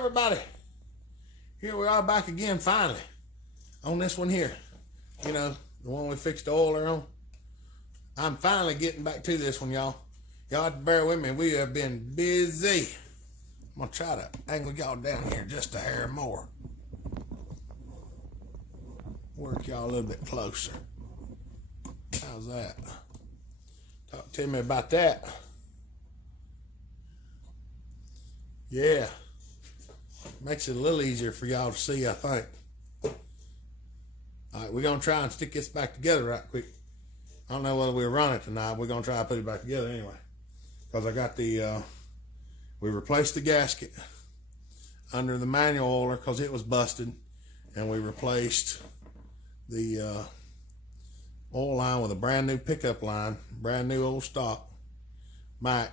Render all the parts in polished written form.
everybody, here we are back again finally on this one here, you know, the one we fixed the oiler on. I'm finally getting back to this one, y'all have to bear with me. We have been busy. I'm gonna try to angle y'all down here just a hair more, work y'all a little bit closer. How's that? Talk to me about that. Yeah, makes it a little easier for y'all to see, I think. All right, we're gonna try and stick this back together right quick. I don't know whether we'll run it tonight. We're gonna try to put it back together anyway, because I got the we replaced the gasket under the manual oiler because it was busted, and we replaced the oil line with a brand new pickup line, brand new old stock Mac,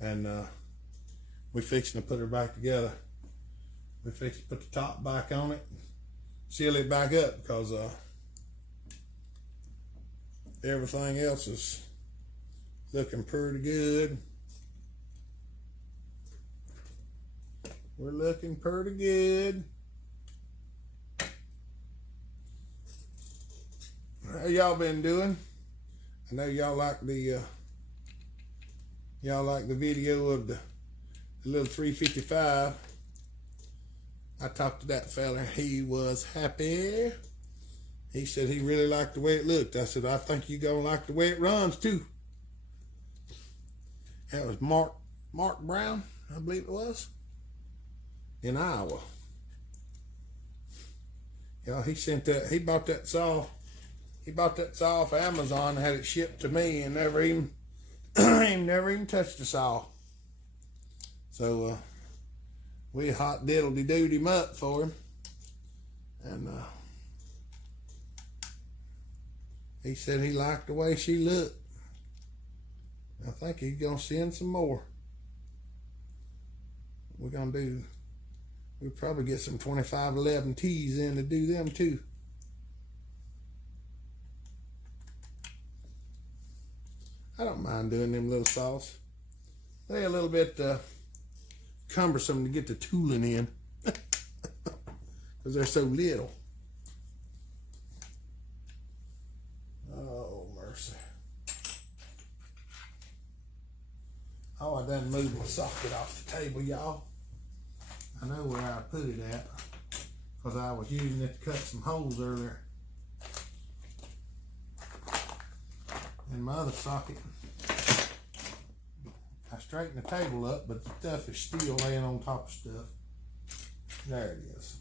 and we fixing to put her back together. We fixed to put the top back on it, seal it back up, because everything else is looking pretty good. We're looking pretty good. How y'all been doing? I know y'all like the video of the little 355. I talked to that fella. He was happy. He said he really liked the way it looked. I said, I think you're gonna like the way it runs too. That was Mark Brown, I believe it was, in Iowa. Yeah, he sent that. He bought that saw. He bought that saw off Amazon and had it shipped to me, and never even touched the saw. So we hot diddly-dooed him up for him, and he said he liked the way she looked. I think he's gonna send some more. We'll probably get some 2511 T's in to do them too. I don't mind doing them little saws. They're a little bit cumbersome to get the tooling in because they're so little. Oh, mercy. Oh, I done moved my socket off the table, y'all. I know where I put it at because I was using it to cut some holes earlier. And my other socket, I straightened the table up, but the stuff is still laying on top of stuff. There it is.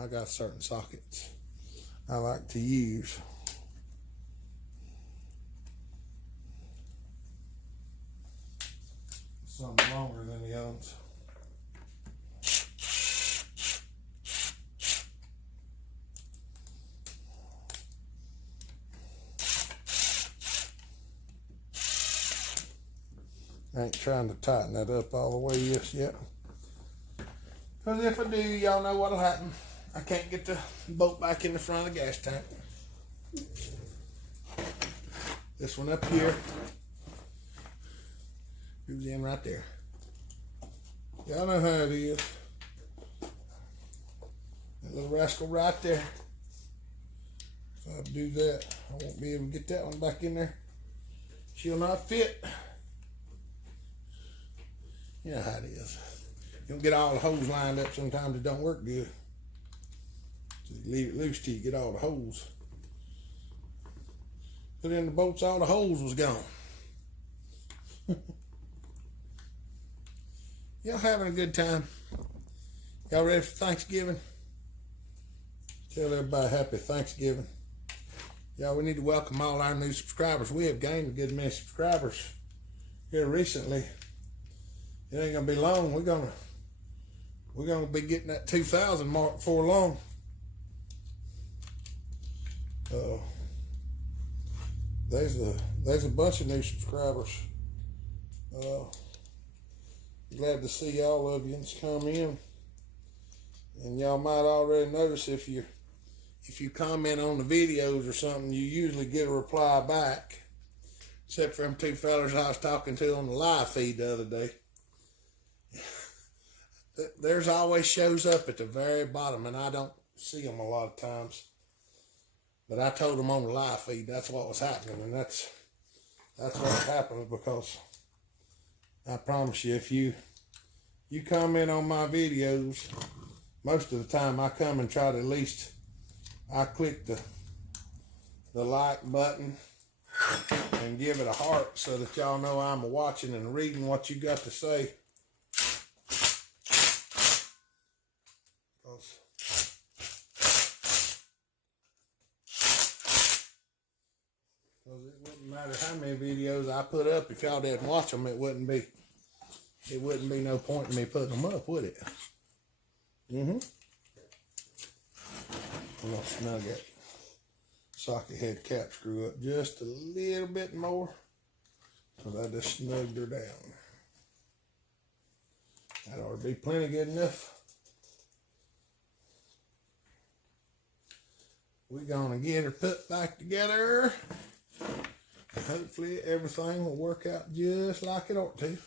I got certain sockets I like to use. Some longer than the others. I ain't trying to tighten that up all the way just yet, because if I do, y'all know what'll happen. I can't get the bolt back in the front of the gas tank. This one up here goes in right there. Y'all know how it is. That little rascal right there. If I do that, I won't be able to get that one back in there. She'll not fit. You know how it is. You don't get all the holes lined up, sometimes it don't work good. So you leave it loose till you get all the holes. Put in the bolts, all the holes was gone. Y'all having a good time? Y'all ready for Thanksgiving? Tell everybody happy Thanksgiving. Y'all, we need to welcome all our new subscribers. We have gained a good many subscribers here recently. It ain't gonna be long. We're gonna be getting that 2,000 mark before long. There's a bunch of new subscribers. Glad to see all of you come in. And y'all might already notice if you comment on the videos or something, you usually get a reply back. Except for them two fellas I was talking to on the live feed the other day. There's always shows up at the very bottom, and I don't see them a lot of times. But I told them on the live feed that's what was happening, and that's what happens, because I promise you, if you comment on my videos, most of the time I come and try to at least, I click the like button and give it a heart so that y'all know I'm watching and reading what you got to say. Because it wouldn't matter how many videos I put up, if y'all didn't watch them, it wouldn't be no point in me putting them up, would it? I'm gonna snug that socket head cap screw up just a little bit more, because I just snugged her down. That ought to be plenty good enough. We're gonna get her put back together. Hopefully everything will work out just like it ought to.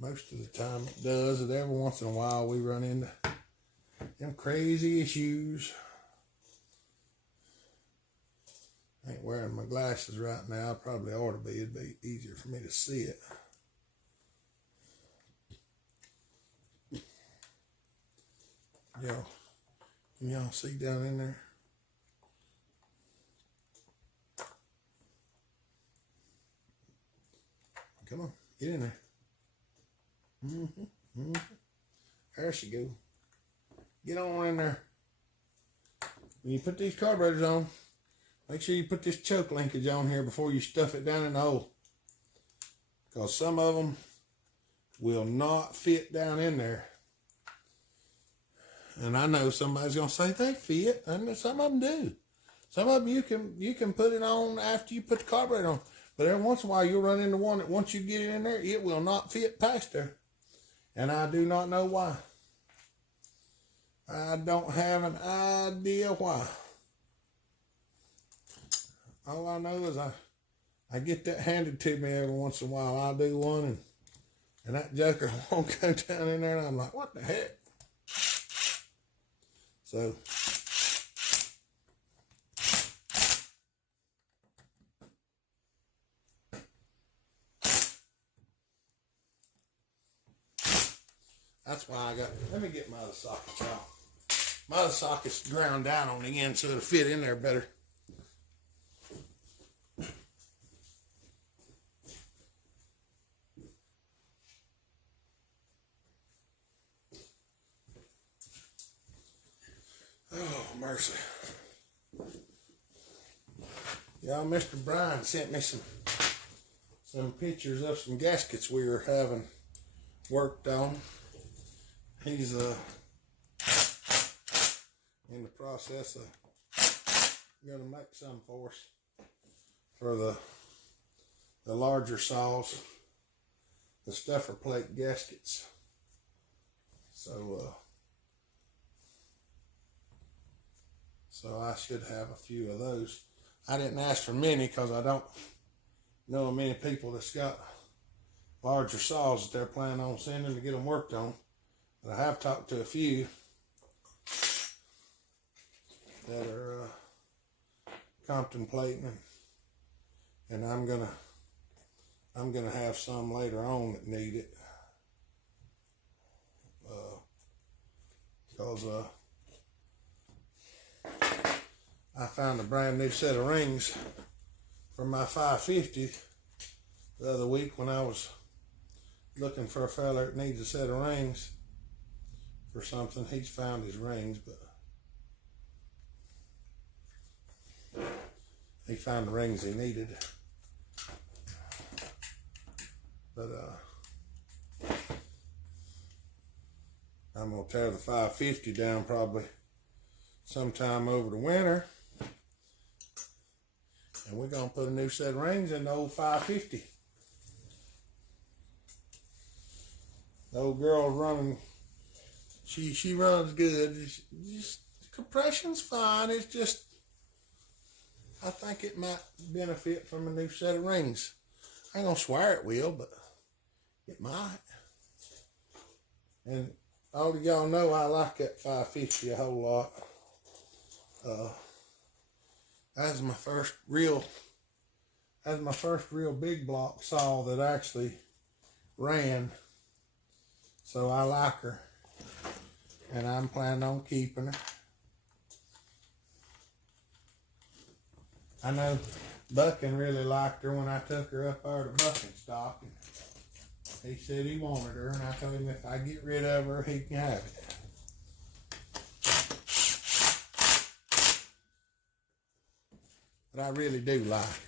Most of the time it does, and every once in a while we run into them crazy issues. I ain't wearing my glasses right now. I probably ought to be. It'd be easier for me to see it. Y'all see down in there? Come on, get in there. There she go. Get on in there. When you put these carburetors on, make sure you put this choke linkage on here before you stuff it down in the hole, because some of them will not fit down in there. And I know somebody's gonna say they fit, and some of them do. Some of them you can put it on after you put the carburetor on. But every once in a while, you'll run into one that once you get it in there, it will not fit past there. And I do not know why. I don't have an idea why. All I know is I get that handed to me every once in a while. I do one, and that joker won't go down in there, and I'm like, what the heck? So... that's why let me get my other socket, y'all. My other socket's ground down on the end so it'll fit in there better. Oh, mercy. Y'all, Mr. Brian sent me some pictures of some gaskets we were having worked on. He's in the process of going to make some for us for the larger saws, the stuffer plate gaskets. So I should have a few of those. I didn't ask for many because I don't know many people that's got larger saws that they're planning on sending to get them worked on. But I have talked to a few that are contemplating, and I'm gonna have some later on that need it, because I found a brand new set of rings for my 550 the other week when I was looking for a fella that needs a set of rings for something. He's found his rings, but he found the rings he needed. But I'm gonna tear the 550 down probably sometime over the winter, and we're gonna put a new set of rings in the old 550. The old girl's running. She runs good. Just compression's fine. It's just, I think it might benefit from a new set of rings. I ain't gonna swear it will, but it might. And all of y'all know I like that 550 a whole lot. That's my first real big block saw that actually ran. So I like her, and I'm planning on keeping her. I know Bucking really liked her when I took her up there to bucking stock. He said he wanted her, and I told him if I get rid of her, he can have it. But I really do like her.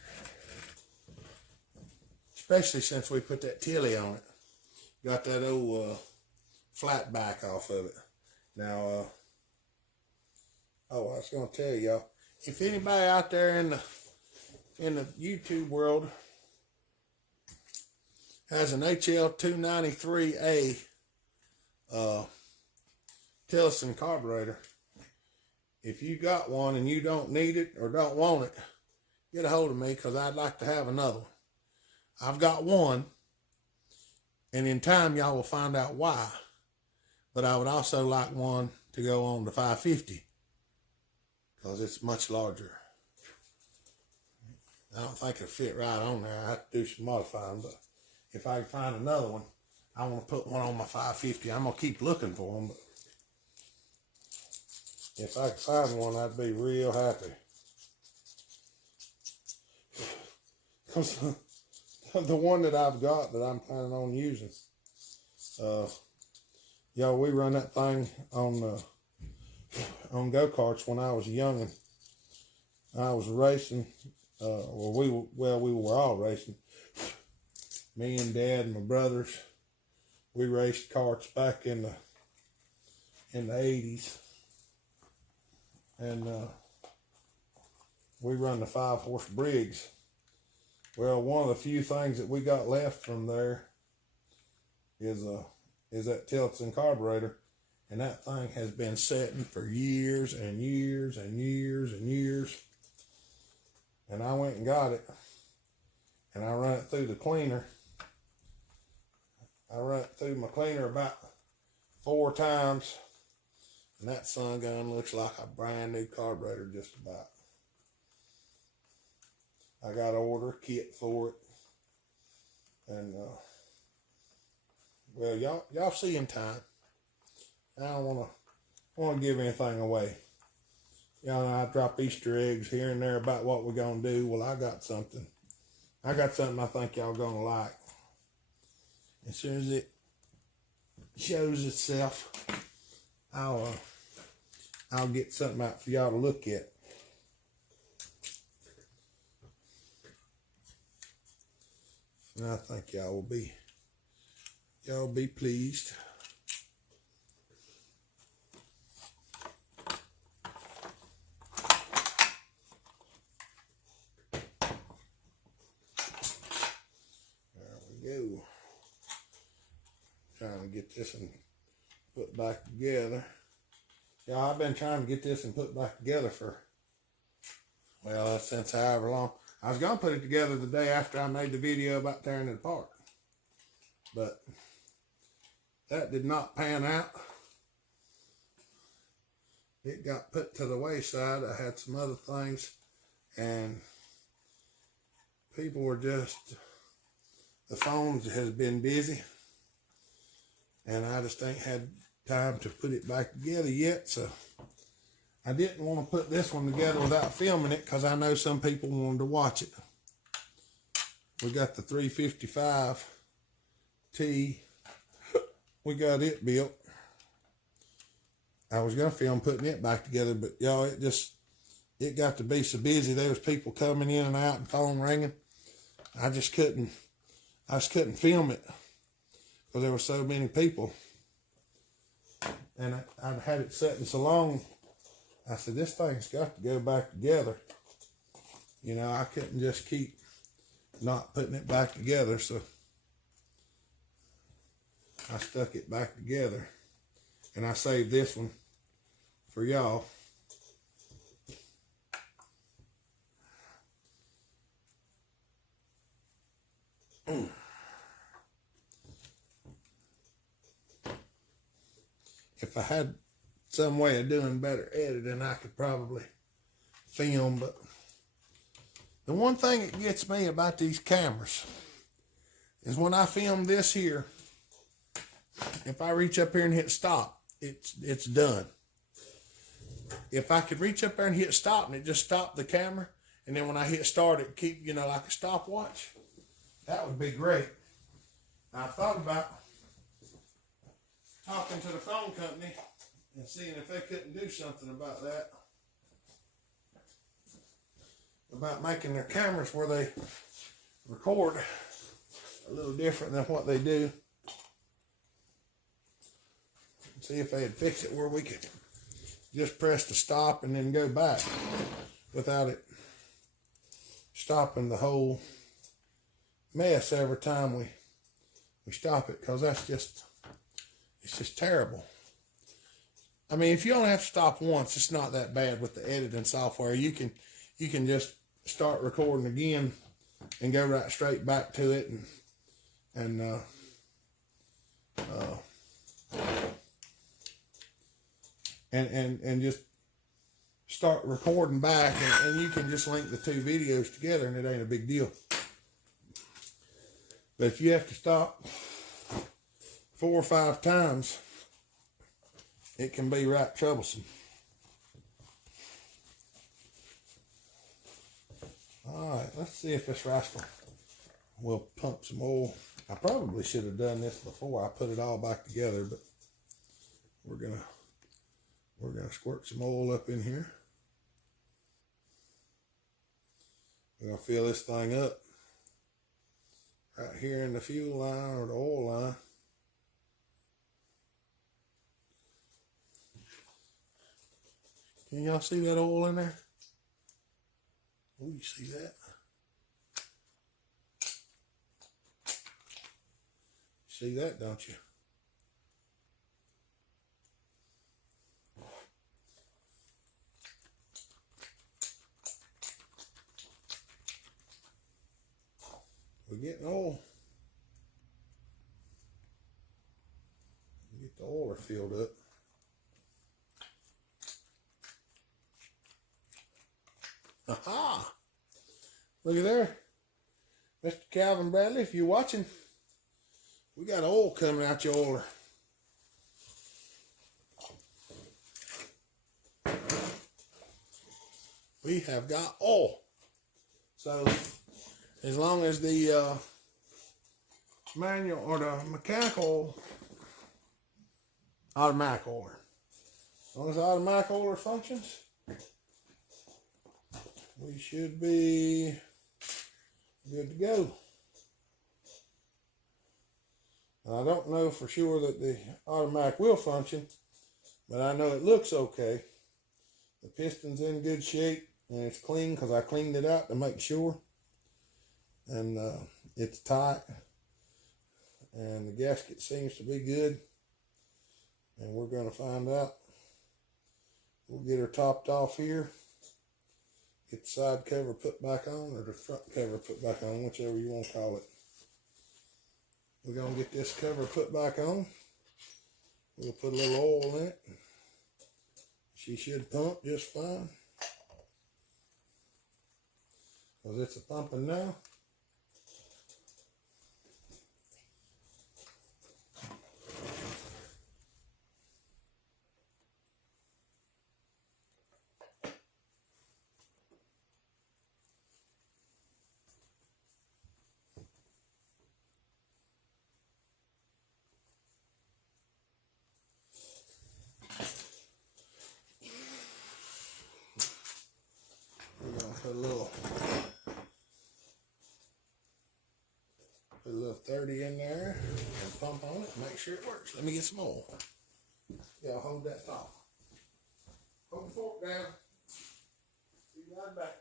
Especially since we put that tilly on it. Got that old flat back off of it. Now, I was going to tell y'all, if anybody out there in the YouTube world has an HL293A Tillotson carburetor, if you got one and you don't need it or don't want it, get a hold of me, because I'd like to have another one. I've got one, and in time y'all will find out why. But I would also like one to go on the 550, because it's much larger. I don't think it'll fit right on there. I have to do some modifying, but if I can find another one, I want to put one on my 550. I'm going to keep looking for them, but if I could find one, I'd be real happy. The one that I've got that I'm planning on using, y'all, we run that thing on go-karts when I was young, and I was racing. We were all racing. Me and Dad and my brothers, we raced karts back in the 80s, and we run the 5-horse Briggs. Well, one of the few things that we got left from there is that Tillotson carburetor, and that thing has been setting for years and years and years and years. And I went and got it, and I run it through the cleaner. I run it through my cleaner about 4 times, and that sun gun looks like a brand new carburetor just about. I got to order a kit for it, and well, y'all see in time. I don't want to give anything away. Y'all know I drop Easter eggs here and there about what we're gonna do. Well, I got something I think y'all gonna like. As soon as it shows itself, I'll get something out for y'all to look at. And I think y'all will be pleased. There we go. Trying to get this and put back together. Yeah, I've been trying to get this and put back together for, well, since however long. I was going to put it together the day after I made the video about tearing it apart. But that did not pan out. It got put to the wayside. I had some other things, and people were just, the phones has been busy, and I just ain't had time to put it back together yet. So I didn't want to put this one together without filming it, because I know some people wanted to watch it. We got the 355T. We got it built. I was going to film putting it back together, but y'all, it got to be so busy. There was people coming in and out and phone ringing. I just couldn't film it because there were so many people. And I'd had it sitting so long. I said, this thing's got to go back together. You know, I couldn't just keep not putting it back together. So I stuck it back together. And I saved this one for y'all. if I had some way of doing better editing, I could probably film. But the one thing that gets me about these cameras is when I film this here, if I reach up here and hit stop, it's done. If I could reach up there and hit stop and it just stopped the camera, and then when I hit start, it keep, like a stopwatch, that would be great. I thought about talking to the phone company and seeing if they couldn't do something about that. About making their cameras where they record a little different than what they do. See if they'd fix it where we could just press the stop and then go back without it stopping the whole mess every time we stop it, because it's just terrible. I mean, if you only have to stop once, it's not that bad with the editing software. You can just start recording again and go right straight back to it and just start recording back, and you can just link the two videos together, and it ain't a big deal. But if you have to stop 4 or 5 times, it can be right troublesome. All right, let's see if this rascal will pump some oil. I probably should have done this before I put it all back together, but we're gonna squirt some oil up in here. We're gonna fill this thing up right here in the fuel line or the oil line. Can y'all see that oil in there? Oh, you see that? See that, don't you? We're getting oil. Get the oiler filled up. Aha! Look at there. Mr. Calvin Bradley, if you're watching, we got oil coming out your oiler. We have got oil. So, as long as the manual or the mechanical automatic oiler, as long as the automatic oiler functions, we should be good to go. I don't know for sure that the automatic will function, but I know it looks okay. The piston's in good shape and it's clean because I cleaned it out to make sure. And it's tight. And the gasket seems to be good. And we're going to find out. We'll get her topped off here. Get the side cover put back on, or the front cover put back on, whichever you want to call it. We're going to get this cover put back on. We'll put a little oil in it. She should pump just fine, because it's a pumping now. Put a little 30 in there and pump on it, make sure it works. Let me get some oil. Y'all hold that top. Hold the fork down. See you right back.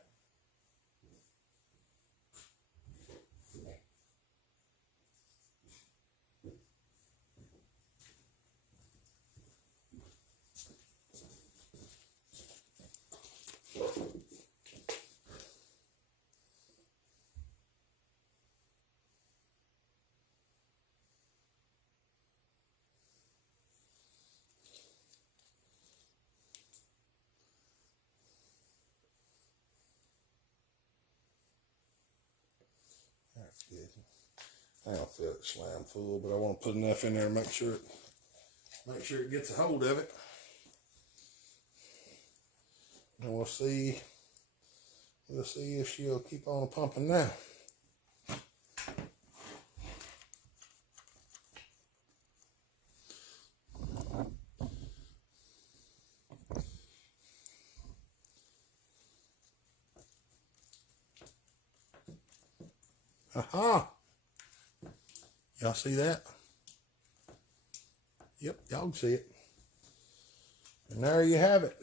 I don't feel it slam full, but I want to put enough in there to make sure it gets a hold of it. And we'll see if she'll keep on pumping now. Aha! Y'all see that? Yep, y'all can see it. And there you have it.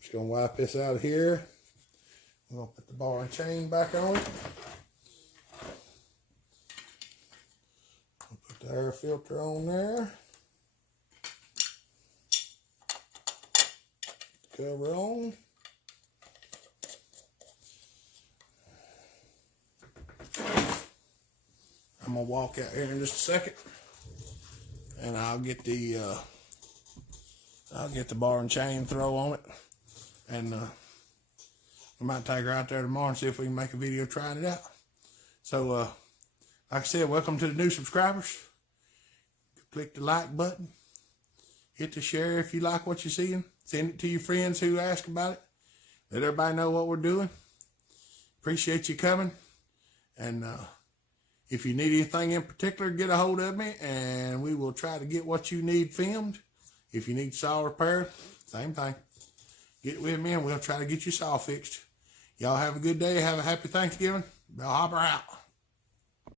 Just gonna wipe this out of here. I'm gonna put the bar and chain back on. I'll put the air filter on there. Cover on. I'm gonna walk out here in just a second, and I'll get the bar and chain throw on it, and we might take her out there tomorrow and see if we can make a video trying it out. So, like I said, welcome to the new subscribers. Click the like button, hit the share if you like what you're seeing. Send it to your friends who ask about it. Let everybody know what we're doing. Appreciate you coming, and if you need anything in particular, get a hold of me, and we will try to get what you need filmed. If you need saw repair, same thing. Get with me, and we'll try to get your saw fixed. Y'all have a good day. Have a happy Thanksgiving. Bell Hopper out.